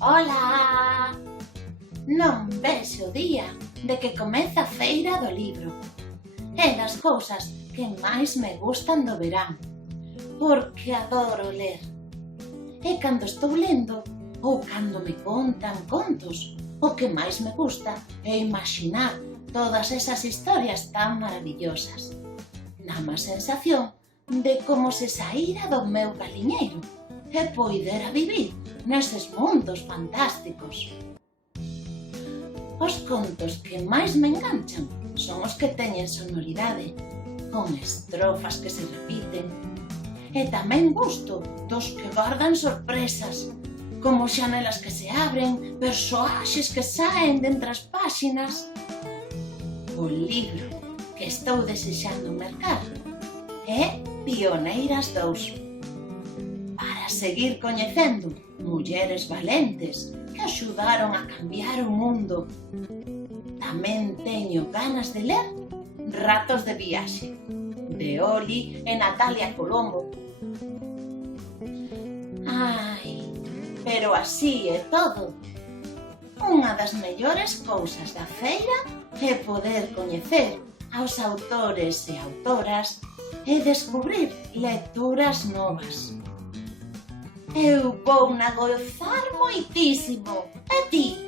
Ola! Non vexo o día de que comeza a feira do libro. É das cousas que máis me gustan do verán, porque adoro ler. E cando estou lendo, ou cando me contan contos, o que máis me gusta é imaxinar todas esas historias tan maravillosas. Dá-me a sensación de como se saíra do meu galiñeiro e poidera vivir neses mundos fantásticos. Os contos que máis me enganchan son os que teñen sonoridade, con estrofas que se repiten. E tamén gusto dos que guardan sorpresas, como xanelas que se abren, persoaxes que saen de entre as páxinas. O libro que estou desexando mercar é Pioneiras 2, para seguir coñecendo mulleres valentes que axudaron a cambiar o mundo. Tamén teño ganas de ler Ratos de viaxe, de Oli e Natalia Colombo. Ai, pero así é todo. Unha das mellores cousas da feira é poder coñecer aos autores e autoras e descubrir lecturas novas. Eu vou na gozar moitísimo. E ti?